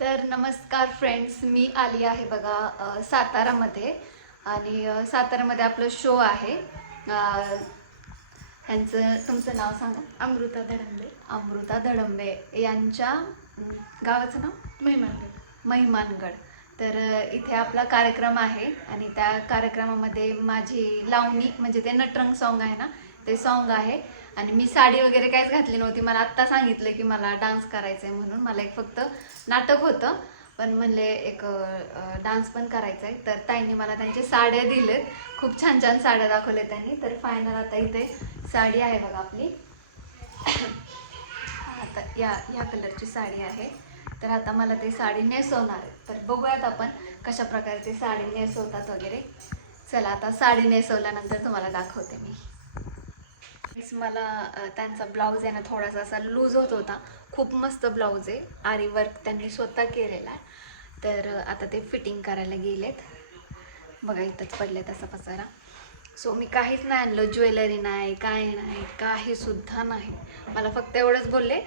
तर नमस्कार फ्रेंड्स मी आली आहे बघा सातारामध्ये. आणि सातारामध्ये आपलं शो आहे. ह्यांचं तुमचं नाव सांगा? अमृता धडंबे. अमृता धडंबे. यांच्या गावाचं नाव? महिमानगड. महिमानगड. तर इथे आपला कार्यक्रम आहे. आणि त्या कार्यक्रमामध्ये माझी लावणी म्हणजे ते नटरंग सॉन्ग आहे ना ते सॉन्ग आहे. आणि मी साडी वगैरे काहीच घातली नव्हती. मला आत्ता सांगितलं की मला डान्स करायचा आहे म्हणून. मला एक फक्त नाटक होतं. पण म्हणले एक डान्स पण करायचा आहे तर ताईंनी मला त्यांचे साड्या दिलेत. खूप छान छान साड्या दाखवल्या त्यांनी. तर फायनल आता इथे साडी आहे बघा आपली. आता या ह्या कलरची साडी आहे. तर आता मला ते साडी नेसवणार आहे. तर बघूयात आपण कशा प्रकारची साडी नेसवतात वगैरे. चला आता साडी नेसवल्यानंतर तुम्हाला दाखवते मी. मला त्यांचा ब्लाऊज आहे ना थोडासा असा लूज होत होता. खूप मस्त ब्लाऊज आहे. आरी वर्क त्यांनी स्वतः केलेला आहे. तर आता ते फिटिंग करायला गेलेत. बघा इथंच पडले असा पसारा. सो मी काहीच नाही आणलं. ज्वेलरी नाही काय नाही काही सुद्धा नाही. मला फक्त एवढंच बोलले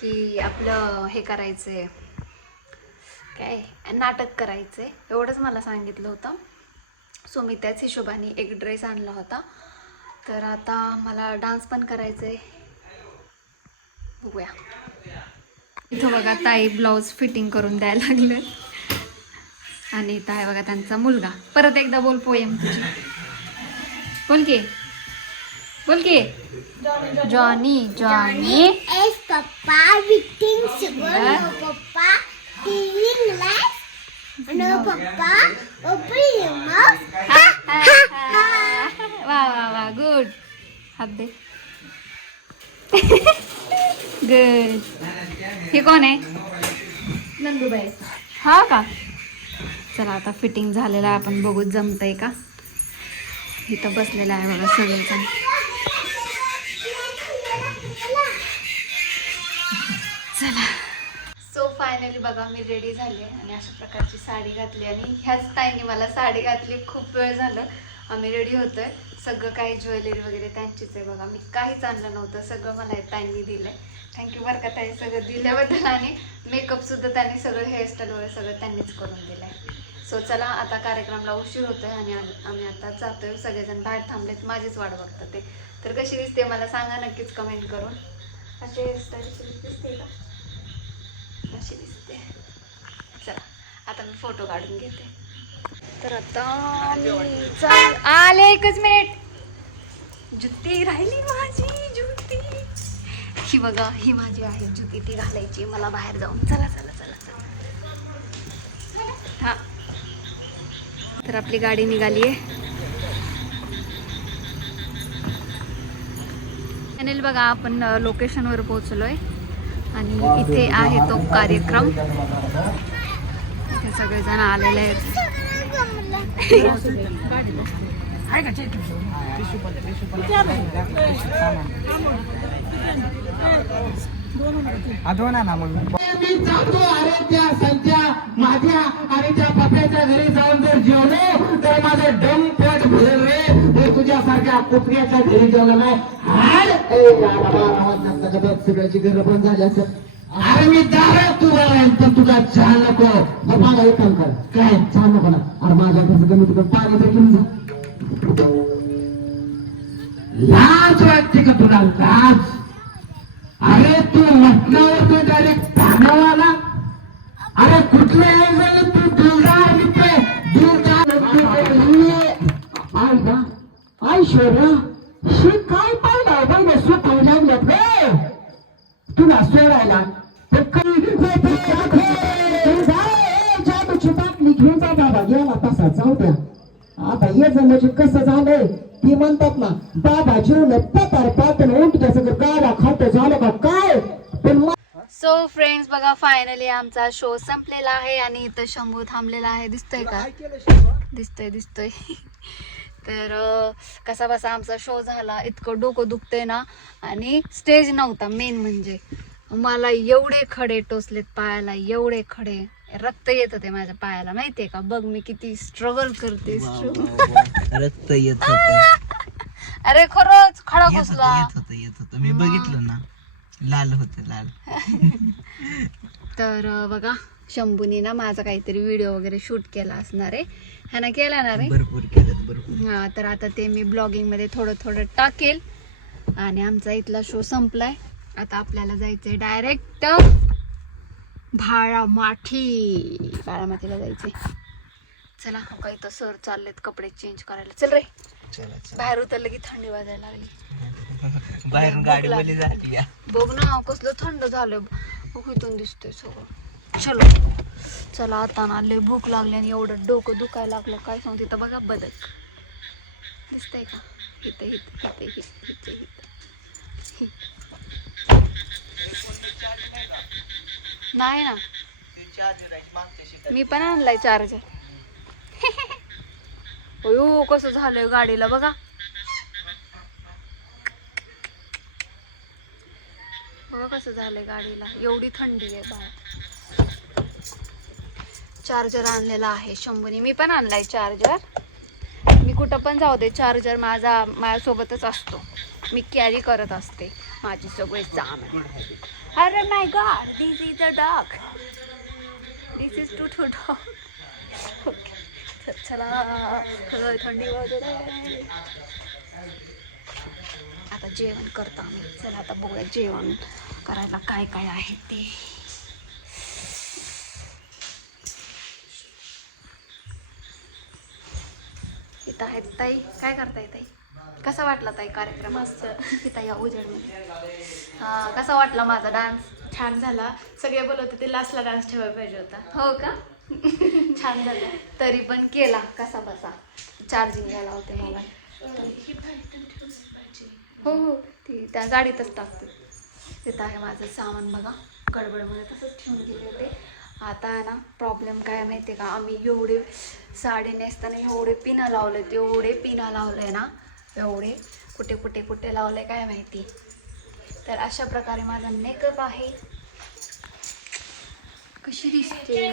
की आपलं हे करायचं आहे काय? नाटक करायचं आहे एवढंच मला सांगितलं होतं. सो मी त्याच हिशोबाने एक ड्रेस आणला होता. तर आता मला डान्स पण करायचा आहे बघूया. इथं बघा ताई ब्लाऊज फिटिंग करून द्यायला लागले आणि इथं आहे बघा त्यांचा मुलगा. परत एकदा बोल पोयम तुझी. बोल की. बोल की. Johnny Johnny. Es papá, वा वा वा गुड हात दे गुड हे कोण आहे? नंदुबाई. हा का? चला आता फिटिंग झालेलं आहे. आपण बघू जमतंय का? इथं बसलेलं आहे बघा सगळेजण. चला. फायनली बघा मी रेडी झाले आणि अशा प्रकारची साडी घातली आणि ह्याच ताईने मला साडी घातली. खूप वेळ झालं. आम्ही रेडी होतोय. सगळं काही ज्वेलरी वगैरे त्यांचीच आहे बघा. मी काहीच आणलं नव्हतं. सगळं मला ताईंनी दिलंय. थँक्यू बरं का ताई सगळं दिल्याबद्दल आणि मेकअप सुद्धा त्यांनी सगळं हेअरस्टाईल वगैरे सगळं त्यांनीच करून दिलंय. सो चला आता कार्यक्रमाला उशीर होतोय आणि आम्ही आता जातोय. सगळेजण बाहेर थांबलेत. माझीच वाट बघतात ते. तर कशी दिसते मला सांगा नक्कीच कमेंट करून. अशी हेअरस्टाईल दिसते का? अशी दिसते. चला आता मी फोटो काढून घेते. तर आता आले एकच मिनिट. जुती राहिली माझी जुती ही बघा ही माझी आहे. जुती ती घालायची. मला बाहेर जाऊन. चला चला चला चला. हा. तर आपली गाडी निघाली आहे अनिल बघा आपण लोकेशनवर पोहोचलोय. आणि इथे आहे तो कार्यक्रम. इथे सगळेजण आलेले आहेत. दोन ना मग. मी जातो अरे त्या संत्या माझ्या आणि त्या पप्याच्या घरी जाऊन जर जेवलो तर माझं डम रे तुझ्यासारख्या कुत्र्याच्या घरी जेवलं नाही. बाबा, सगळ्याची घरं बंद झाली असं. अरे मी दारात तुला पण तुझा चहा नको. मग मला एक काम कर. काय? चहा नको ना. अरे माझ्या कसं कमी तुला पाणी तर घेऊन जा. लाज वाटते का तुला? लाज. अरे तू म्हटल्यावर तू डायरेक्ट पाण्यावाला अरे कुठल्या अँगल तू दुर्गा आणि पे दुर्गा आई का ऐश्वर्या शी काय पाहिलं बाई सुटू लागल्यात रे तुला सोडायला ते काही जादूची बाटली घेऊन जा बाबा. गेला तसा जाऊ द्या. आता ये म्हणजे कसं झालंय ती म्हणतात ना बाबा जेवलं पतार पातन उंटच्या सगळं गाडा खात झालं का काय? पण सो फ्रेंड्स बघा फायनली आमचा शो संपलेला आहे आणि इथं शंभू थांबलेला आहे. दिसतोय का? दिसतोय दिसतोय. तर कसा बसा आमचा शो झाला. इतकं डोकं दुखतंय ना. आणि स्टेज नव्हता मेन म्हणजे. मला एवढे खडे टोचलेत पायाला एवढे खडे. रक्त येत होते माझ्या पायाला माहितीये का? बघ मी किती स्ट्रगल करते. रक्त येत होत. अरे खरंच खडा घुसला. येत होत मी बघितलं ना. लाल होत लाल. तर बघा. शंभूनी ना माझा काहीतरी व्हिडिओ वगैरे शूट केला असणार आहे. ह्यानं केला ना रे? भरपूर केलं भरपूर. हा तर आता ते मी ब्लॉगिंगमध्ये थोडं थोडं टाकेल. आणि आमचा इथला शो संपलाय. आता आपल्याला जायचंय डायरेक्ट भाळामाठी बाळामाठीला जायचंय. चला हो काही तर सर चाललेत कपडे चेंज करायला. चल रे. बाहेर उतरलं की थंडी वाजायला लागली. बाहेरून गाडी बघ ना कसलं थंड झालं. इथून दिसतंय सगळं. चलो. चला आता ना लय भूक लागली आणि एवढं डोकं दुखायला लागलं. काय सांगते तर बघा बदक दिसतंय का? इथं हित इथं इथं इथं हित नाही ना. मी पण आणलाय चार्जर हो कसं झालंय गाडीला बघा. बघा कसं झालंय गाडीला. एवढी थंडी आहे बाहेर चार्जर आणलेला आहे शंभूने. मी पण आणलाय चार्जर. मी कुठं पण जाऊ दे चार्जर माझा माझ्यासोबतच असतो. मी कॅरी करत असते. माझी सगळे जाम अरे my god this is a dog this is two two dog okay चला थंडी वगैरे आता जेवण करतो आम्ही. चला आता बघूया जेवण करायला काय काय आहे ते. इथं आहेत ताई? काय करताय ताई? कसा वाटला ताई कार्यक्रम? मस्त. इथं या उजेडमध्ये. हा कसा वाटला माझा डान्स छान झाला. सगळे बोलत होते लास्टला डान्स ठेवायला पाहिजे होता. हो का? छान झाला. तरी पण केला कसा बसा. चार्जिंग घ्यायला होते मला हो हो. ती त्या गाडीतच टाकते. तिथं आहे माझं सामान बघा. गडबडमध्ये तसंच ठेवून गेले होते. आता आहे ना प्रॉब्लेम काय माहिती आहे का? आम्ही एवढे साडी नेसताना एवढे पिनं लावले एवढे पिनं लावले ना एवढे कुठे कुठे कुठे लावले काय माहिती? तर अशा प्रकारे माझा मेकअप आहे. कशी दिसते?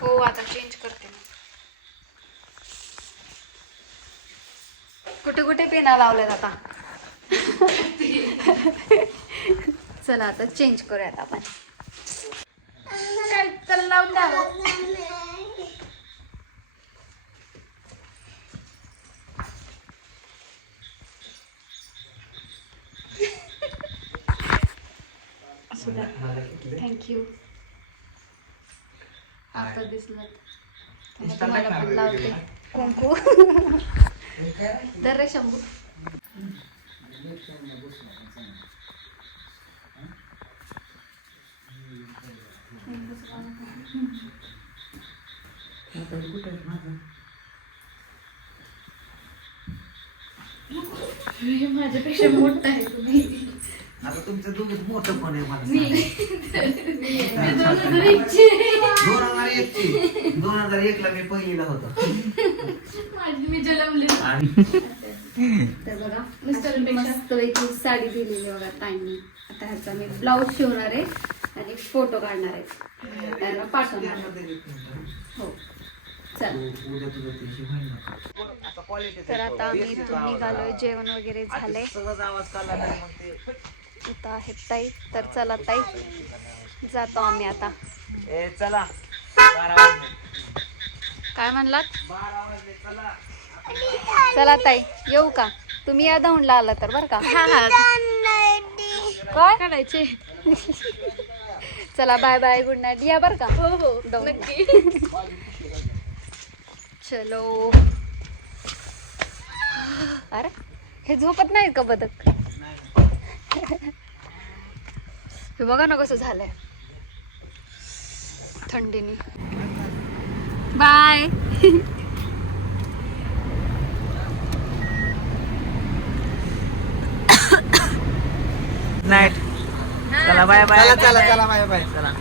हो आता चेंज करते मी. कुठे कुठे पिना लावल्यात आता? चला आता चेंज करूयात आपण. लावून असू द्या. थँक्यू आता दिसलं. तुम्हाला पण लावते. कुंकू दर रे शंभू माझ्यापेक्षा मोठा आहे तुम्ही. आता तुमचं दोघं मोठं पण आहे मला मी सांगा. दोन हजार एक ची दोन हजार एक ला मी पहिलीला होतो. माझी मी जन्मले. आणि तर बघा मिस्टरांपेक्षा. मस्तपैकी साडी दिलेली बघा ताईंनी. आता ह्याचा मी ब्लाऊज शिवणार आहे आणि फोटो काढणार आहे. त्यांना पाठवणार. हो. तर आता आम्ही इथून निघालोय जेवण वगैरे ते इथं आहेत ताई तर चला ताई जातो आम्ही आता. ए चला काय म्हणलात? चला चला ताई येऊ का? तुम्ही या दौंडला आला तर बरं का? हा हा. काय? काढायचे. चला बाय बाय गुड नाईट. या बरं का? हो हो. दौंड. नक्की. चलो. अरे हे झोपत नाहीत का बदक? हे बघा ना कसं झालंय. थंडीने. बाय. नाईट चला बाय बाय चला चला चला बाय बाय चला.